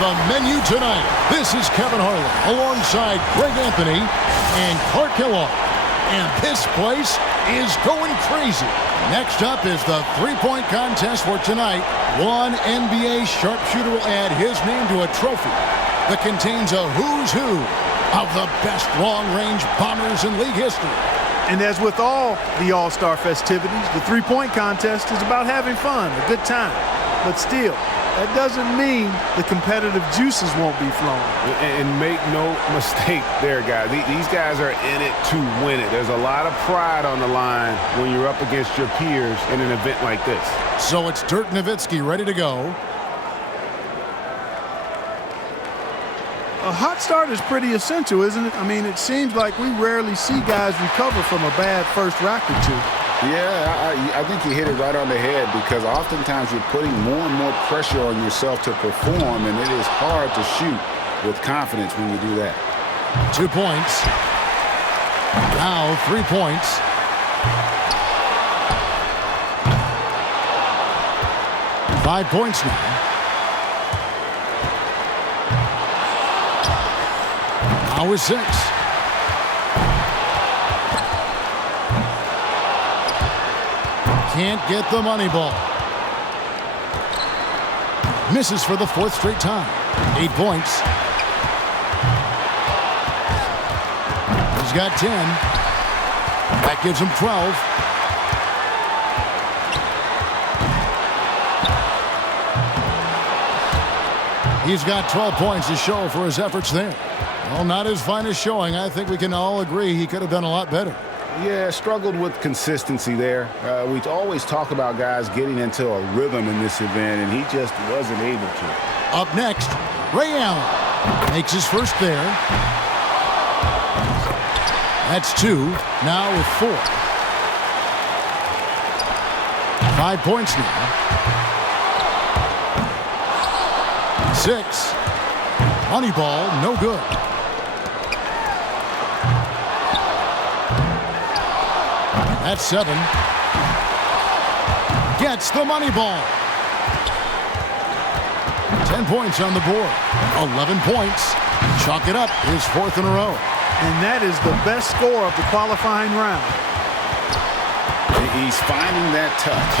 the menu tonight, this is Kevin Harlan alongside Greg Anthony and Clark Kellogg. And this place is going crazy. Next up is the three-point contest for tonight. One NBA sharpshooter will add his name to a trophy that contains a who's who of the best long-range bombers in league history. And as with all the All-Star festivities, the three-point contest is about having fun, a good time. But still, that doesn't mean the competitive juices won't be flowing. And make no mistake there, guys. These guys are in it to win it. There's a lot of pride on the line when you're up against your peers in an event like this. So it's Dirk Nowitzki ready to go. A hot start is pretty essential, isn't it? I mean, it seems like we rarely see guys recover from a bad first rack or two. Yeah, I think you hit it right on the head because oftentimes you're putting more and more pressure on yourself to perform, and it is hard to shoot with confidence when you do that. 2 points. Now 3 points. Five points now. Now is 6. Can't get the money ball. Misses for the 4th straight time. 8 points. He's got 10. That gives him 12. He's got 12 points to show for his efforts there. Well, not his finest showing. I think we can all agree he could have done a lot better. Yeah, struggled with consistency there. We always talk about guys getting into a rhythm in this event, and he just wasn't able to. Up next, Ray Allen makes his first there. That's 2. Now with 4. 5 points now. 6. Money ball, no good. That's 7. Gets the money ball. 10 points on the board. 11 points. Chalk it up. His 4th in a row. And that is the best score of the qualifying round. He's finding that touch.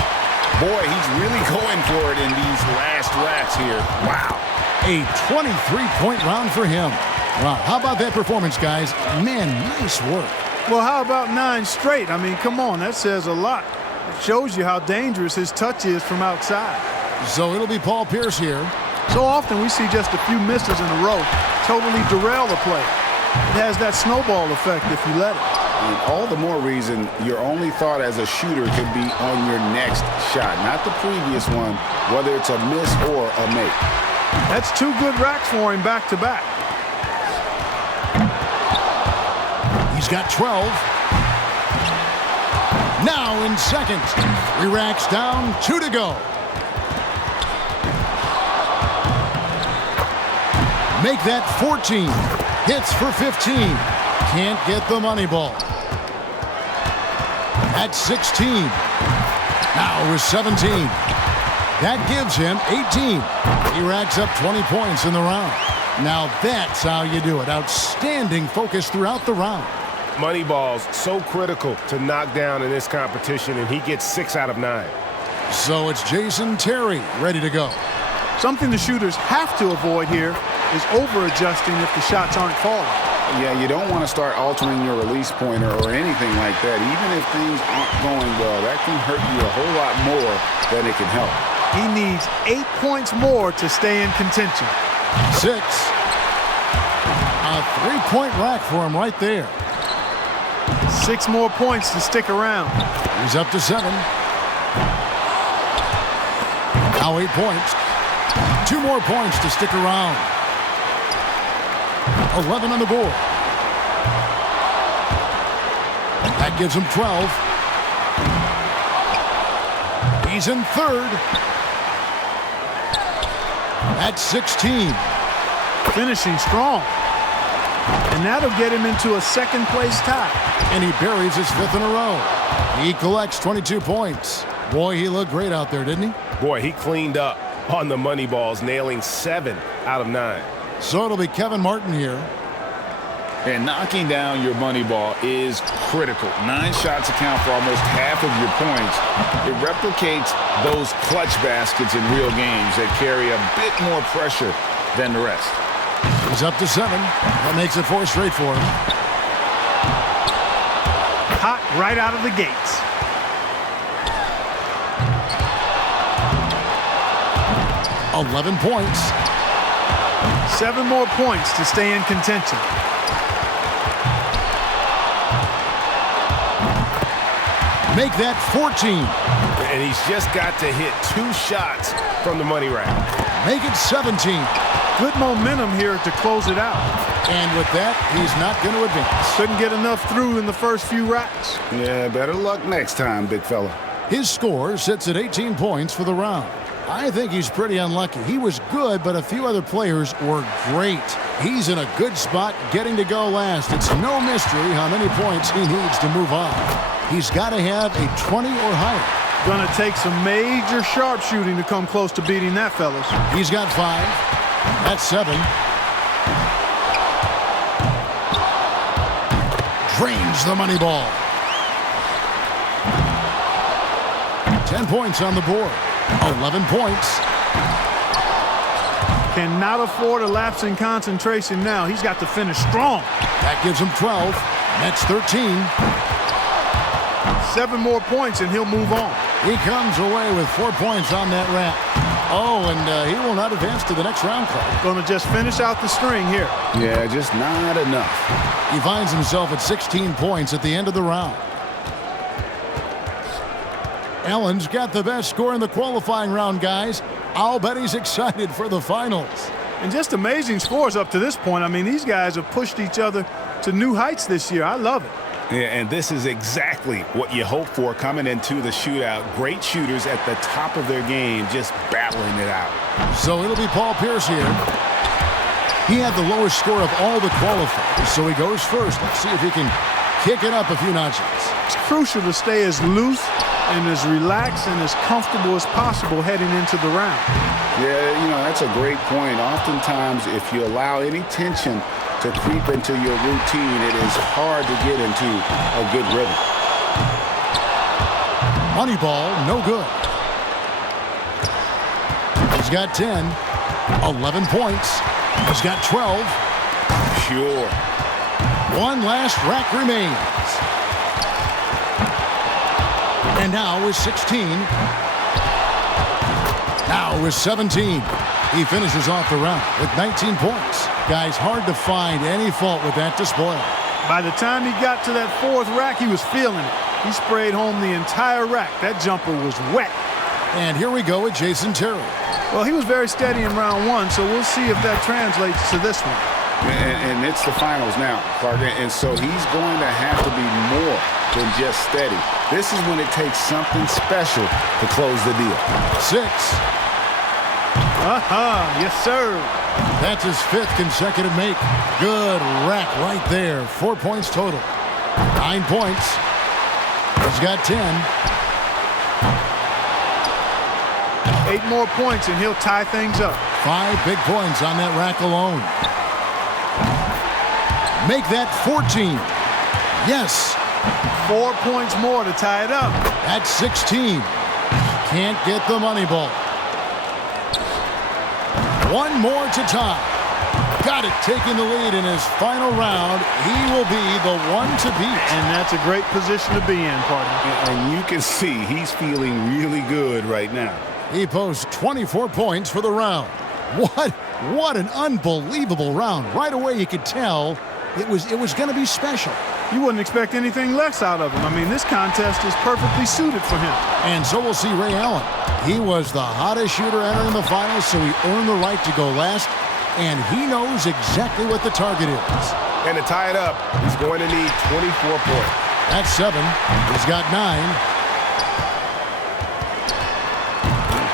Boy, he's really going for it in these last racks here. Wow. A 23-point round for him. Wow. How about that performance, guys? Man, nice work. Well, how about 9 straight? I mean, come on, that says a lot. It shows you how dangerous his touch is from outside. So it'll be Paul Pierce here. So often we see just a few misses in a row totally derail the play. It has that snowball effect if you let it. And all the more reason your only thought as a shooter could be on your next shot, not the previous one, whether it's a miss or a make. That's 2 good racks for him back to back. He's got 12. Now in second. 3 racks down, 2 to go. Make that 14. Hits for 15. Can't get the money ball. At 16. Now with 17. That gives him 18. He racks up 20 points in the round. Now that's how you do it. Outstanding focus throughout the round. Money balls so critical to knock down in this competition, and he gets 6 out of 9. So it's Jason Terry ready to go. Something the shooters have to avoid here is over-adjusting if the shots aren't falling. Yeah, you don't want to start altering your release pointer or anything like that. Even if things aren't going well, that can hurt you a whole lot more than it can help. He needs 8 points more to stay in contention. 6. A 3-point rack for him right there. 6 more points to stick around. He's up to 7. Now 8 points. 2 more points to stick around. 11 on the board. That gives him 12. He's in third. That's 16. Finishing strong. And that'll get him into a second-place tie. And he buries his 5th in a row. He collects 22 points. Boy, he looked great out there, didn't he? Boy, he cleaned up on the money balls, nailing 7 out of 9. So it'll be Kevin Martin here. And knocking down your money ball is critical. 9 shots account for almost half of your points. It replicates those clutch baskets in real games that carry a bit more pressure than the rest. He's up to 7. That makes it 4 straight for him. Hot right out of the gates. $11 points. 7 more points to stay in contention. Make that 14. And he's just got to hit 2 shots from the money rack. Make it 17. Good momentum here to close it out. And with that, he's not going to advance. Couldn't get enough through in the first few racks. Yeah, better luck next time, big fella. His score sits at 18 points for the round. I think he's pretty unlucky. He was good, but a few other players were great. He's in a good spot getting to go last. It's no mystery how many points he needs to move on. He's got to have a 20 or higher. Gonna take some major sharpshooting to come close to beating that, fellas. He's got 5. That's 7. Drains the money ball. 10 points on the board. 11 points. Cannot afford a lapse in concentration now. He's got to finish strong. That gives him 12. That's 13. 7 more points and he'll move on. He comes away with 4 points on that rack. Oh, and he will not advance to the next round, Clark. Gonna just finish out the string here. Yeah, just not enough. He finds himself at 16 points at the end of the round. Allen's got the best score in the qualifying round, guys. I'll bet he's excited for the finals. And just amazing scores up to this point. I mean, these guys have pushed each other to new heights this year. I love it. Yeah, and this is exactly what you hope for coming into the shootout. Great shooters at the top of their game, just battling it out. So it'll be Paul Pierce here. He had the lowest score of all the qualifiers, so he goes first. Let's see if he can kick it up a few notches. It's crucial to stay as loose and as relaxed and as comfortable as possible heading into the round. Yeah, you know, that's a great point. Oftentimes, if you allow any tension to creep into your routine, it is hard to get into a good rhythm. Money ball, no good. He's got 10, 11 points. He's got 12. Pure. One last rack remains. And now is 16. Now is 17. He finishes off the round with 19 points. Guys, hard to find any fault with that display. By the time he got to that 4th rack, he was feeling it. He sprayed home the entire rack. That jumper was wet. And here we go with Jason Terry. Well, he was very steady in round 1, so we'll see if that translates to this one. And it's the finals now, Clark. And so he's going to have to be more than just steady. This is when it takes something special to close the deal. 6. Yes, sir. That's his 5th consecutive make. Good rack right there. 4 points total. 9 points. He's got 10. 8 more points and he'll tie things up. 5 big points on that rack alone. Make that 14. Yes. 4 points more to tie it up. That's 16. Can't get the money ball. 1 more to tie. Got it, taking the lead in his final round. He will be the one to beat. And that's a great position to be in, partner. And you can see he's feeling really good right now. He posts 24 points for the round. What an unbelievable round. Right away you could tell it was going to be special. You wouldn't expect anything less out of him. I mean, this contest is perfectly suited for him. And so we'll see Ray Allen. He was the hottest shooter entering the finals, so he earned the right to go last. And he knows exactly what the target is. And to tie it up, he's going to need 24 points. That's 7. He's got 9.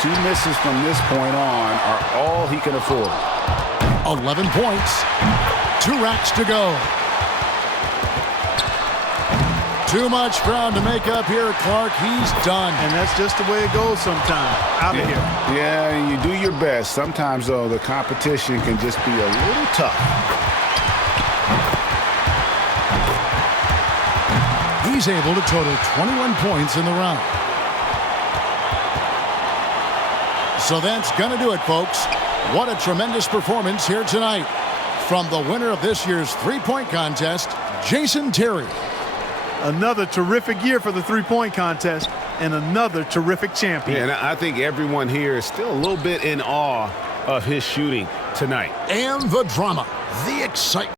2 misses from this point on are all he can afford. 11 points. 2 racks to go. Too much ground to make up here, Clark. He's done. And that's just the way it goes sometimes. Out of here. Yeah, and you do your best. Sometimes, though, the competition can just be a little tough. He's able to total 21 points in the round. So that's going to do it, folks. What a tremendous performance here tonight from the winner of this year's three-point contest, Jason Terry. Another terrific year for the three-point contest and another terrific champion. Yeah, and I think everyone here is still a little bit in awe of his shooting tonight. And the drama, the excitement.